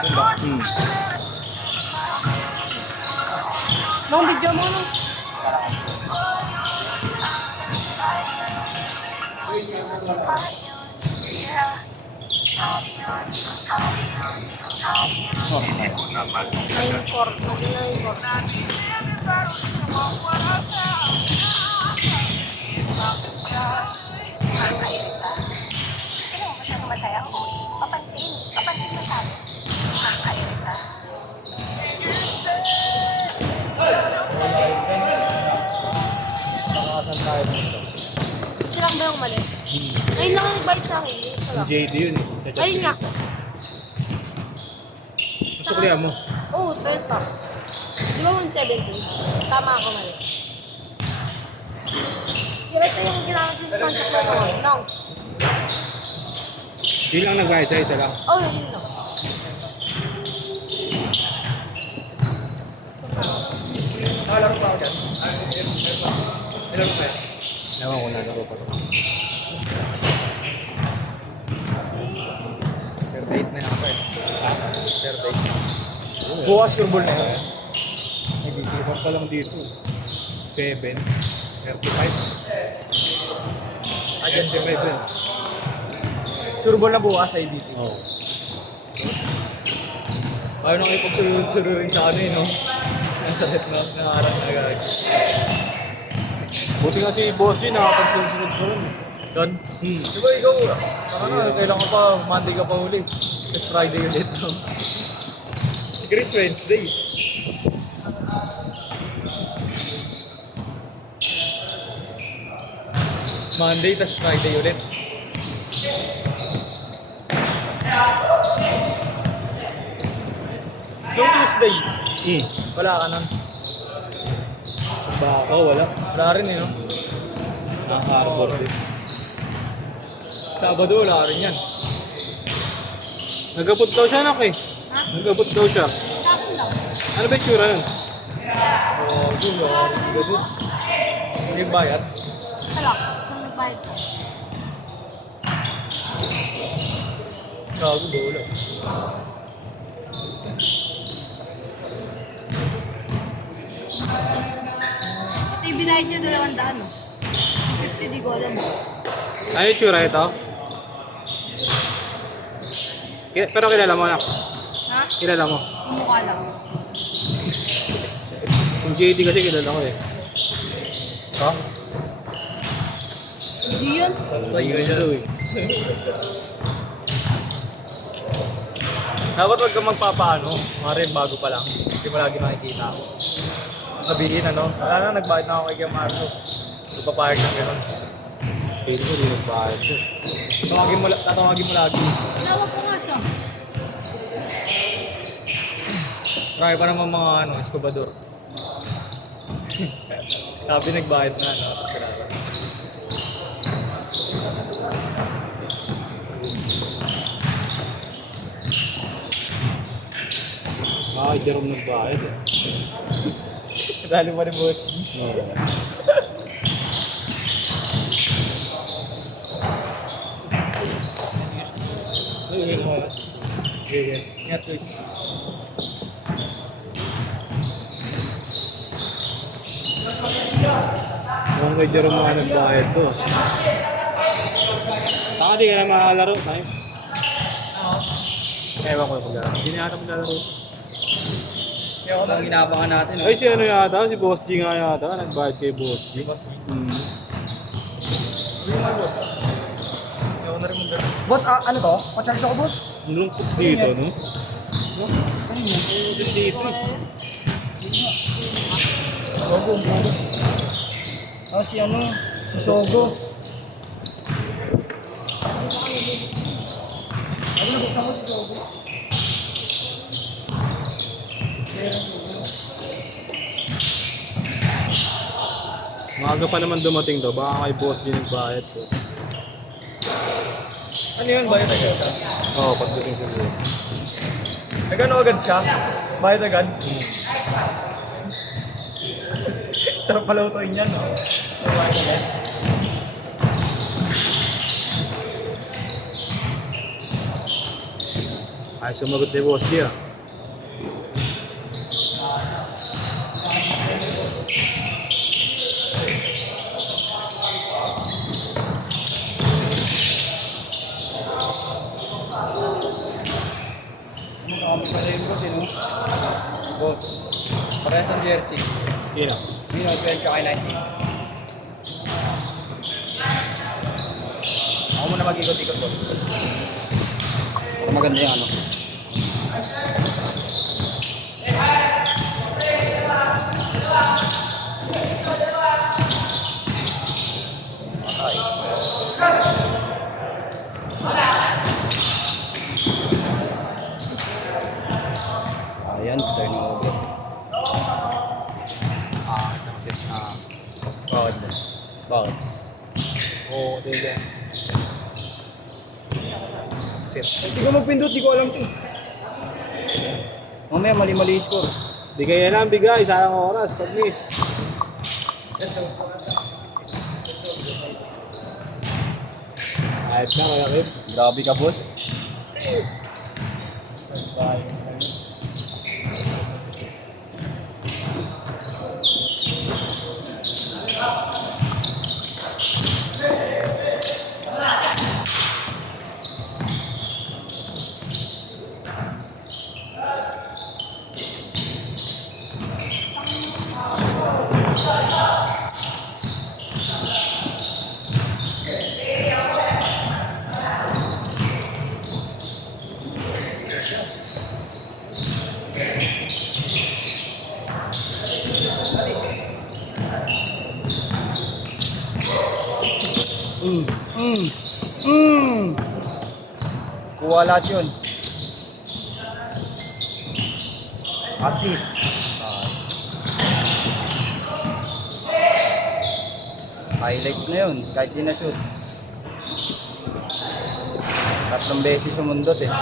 Hmm. Nung video mo, no? Oh, 9-4. Maging 9-4. nakakasan tayo dito. Silang ba yung mali? Ayun lang ang bite sa akin. Yun isa lang. JD yun eh. Ayun nga. Suklihan mo. Oo, 12 pa. Di ba 170? Tama ako mali. Yung ito yung ginamit yung sponsor ko noon. No. Yun lang nagbayad sa isa lang. Oh, yun no. Nakalaro pa ako dyan. Nilaro pa yan. Ewan ko na laro pa ito. Third date na yan pa eh. Ha? Third date. Bukas kurbol na yan. Nagbibilang pa lang dito. 7. 35. Ah, dyan 35 yun. Surbol na bukas sa IBT. Oo. Ayaw nang ipagsururin sa ano eh, no? Ang sakit na, nangarap na agad. Buti nga si Boss G nakapagsunod ko rin. Don? Di ba ikaw, kailan ka pa, Monday ka pa uli. Tapos Friday ulit, no? Si Chris Wednesday. Monday, tapos Friday ulit. Yung Tuesday, wala ka nun. Baka wala. Wala rin eh, no? Nakaka-harbor din. Sabado, wala rin yan. Nagabot daw siya, nak eh. Ha? Nagabot daw siya. Tapos lang. Ano ba yung tsura nun? Oh, yun, ganun. Hindi bayad. Isa lang. Saan nagbayad ko? Gago, wala. Ito yung binayad niya 200 no? 50 di ko alam. Ano yung tsura ito? Pero kilala mo, nak. Ha? Kilala mo. Yung mukha lang. Yung JD kasi kilala ko eh. Ha? Hindi yun. Tayo Ito siya. eh. Dapat wag kang magpapaano. Marin bago pa lang. Hindi mo lagi makikita ako. Sabihin ano, wala na, nagbayad na ako kay Kuya Marlo. Hindi pa payag ng gano'n. Pili ko din nagbayad ko. Tatawagin mo lagi. Tinawag ko nga siya. Marami pa naman mga ano, eskobador. Sabi nagbayad na, no? Ah, Jerome nagbayad eh. Dali mo rin mo. Ingat guys. Mukhang kay Jerome mga nagbayad to. Taka di ka na makalaro, tayo. Ewan ko kung gano'n. Hindi na yata maglalaro. Kaya ako nang inabangan natin. Ay, si ano yata, si Boss G nga yata, nagbayad kay Boss G. Boss, ano to? Pacharge ako, boss? Ang lungkot dito, no? Dito. Sogo, boss. Ah, si ano? Si Sogos. Ano nabuksan mo si Sogos? Maaga pa naman dumating to, baka kay Boss G nagbayad to. Ano yun? Bayad agad ka? Oo, pagdating siguro. Nagano agad siya? Bayad agad? Sarap pala utoin yan, no? Bayad agad. Ayaw Ay, sumagot ni Boss G ah. Kami pala yung boss, eh, no? Boss. Parehas ang jersey. Sino? Mino, 12 ka kay 19. Ako muna mag-ikot-ikot, boss. Para maganda yung ano. Ayan, starting over. Kasi Bakit ba? Bakit? oo, tigil. Set. Hindi ko magpindot, di ko alam ito. Mamaya mali-mali yung score. Bigay na lang, bigay. Sayang oras. Pag-miss. Ayop na, kaya Kip. Grabe ka, boss. Kuha lahat yun. Assist. Highlights na yun, kahit di na shoot. Tatlong beses sumundot eh.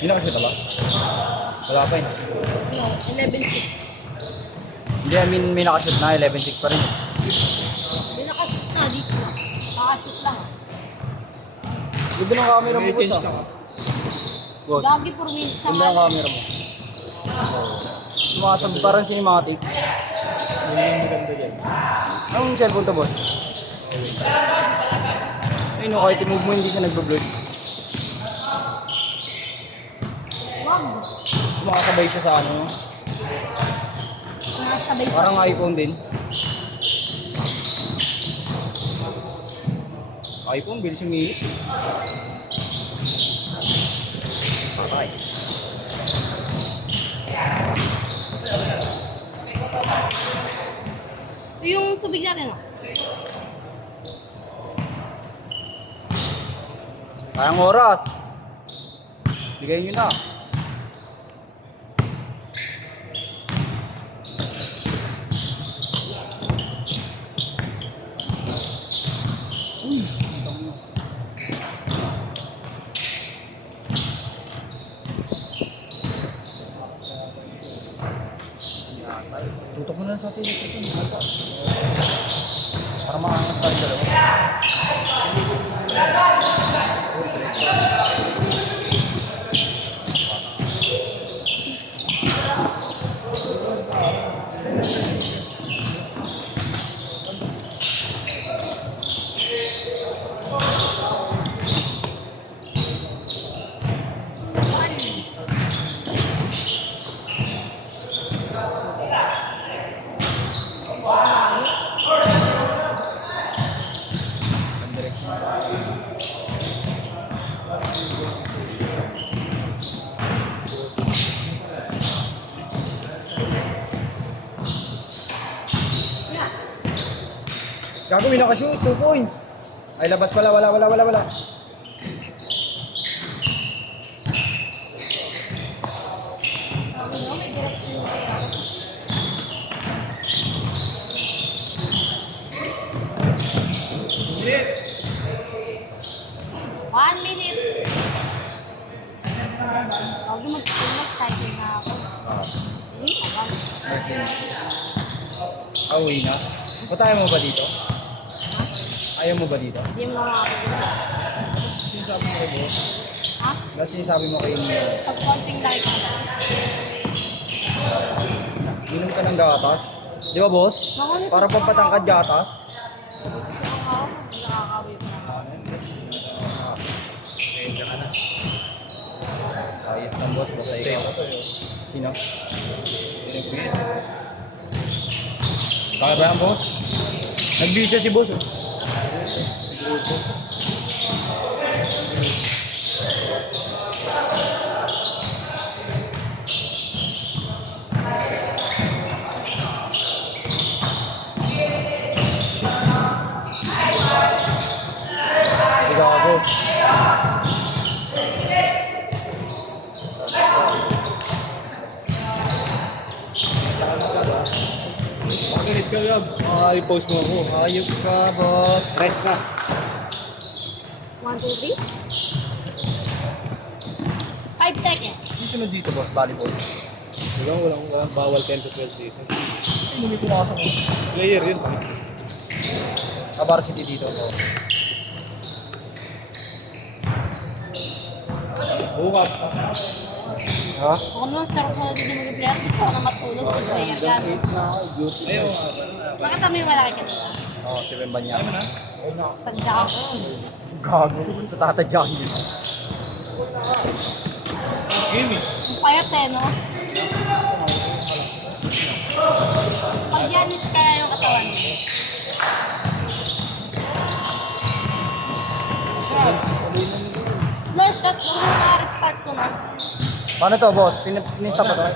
Hindi na kasi ba? Wala pa eh. No, 11-6. Hindi, I mean may nakashoot na, 11-6 pa rin. May nakashoot na dito na. Nakashoot lang. Ganda ng camera mo, boss ah. Boss, Lagi for win sa ganda ng camera mo. Sumasab parang cinematic. Yun yung maganda dyan. Anong cellphone to, boss? Ayun o, kahit i-move mo hindi siya nagbo-blur. Wag. Sumakasabay siya sa ano. Nakasabay sa... Parang iPhone din. iPhone, bilis yung milit. Patay. Yung tubig natin, oh. Sayang oras. Bigay nyo na. Tutok mo na sa atin. Para maangat tayo dalawa. Gagawin nakashoot, 2 points. Ay, labas pala, wala. mag-cycle na ako. Hindi, agad. Uwi na. Ba't ayaw mo ba dito? Ayaw mo ba dito? Hindi mo na makakagala. Sinasabi mo kay boss? Ha? Ba't sinasabi mo kay Nino? Pag konting light ka lang. Inom ka ng gatas? Di ba boss? Naku, nasusuka Para pampatangkad ako. gatas? Gusto ko ako, nakakawi pa naman. Medyo ka na. Ayos ng boss, basta ikaw. Sino? Kaya ba yan boss? Nagbisya si boss oh. Gago. Makilit ka, Gab. I-post mo ako. Ayok ka boss. Rest na. 1, 2, 3. 5 seconds. Yung sunod dito boss, volleyball. Walang bawal 10 to 12 dito. Hindi mo pumasok oh. Player yun. Varsity dito po. Bukas. Ha? Ako naman, sarap ko na dito mag-player. Gusto ko na matulog. Player gan. Ayun. Bakit kami malaki ka nila? Oo, si Bemba niya. Tanda ako. Gago. Tatadyakin yun. Game eh. Ang payat eh, no? Pag yanis kaya yung katawan mo. Last shot, nung na-restart ko na. Paano to boss? Pinista pa to?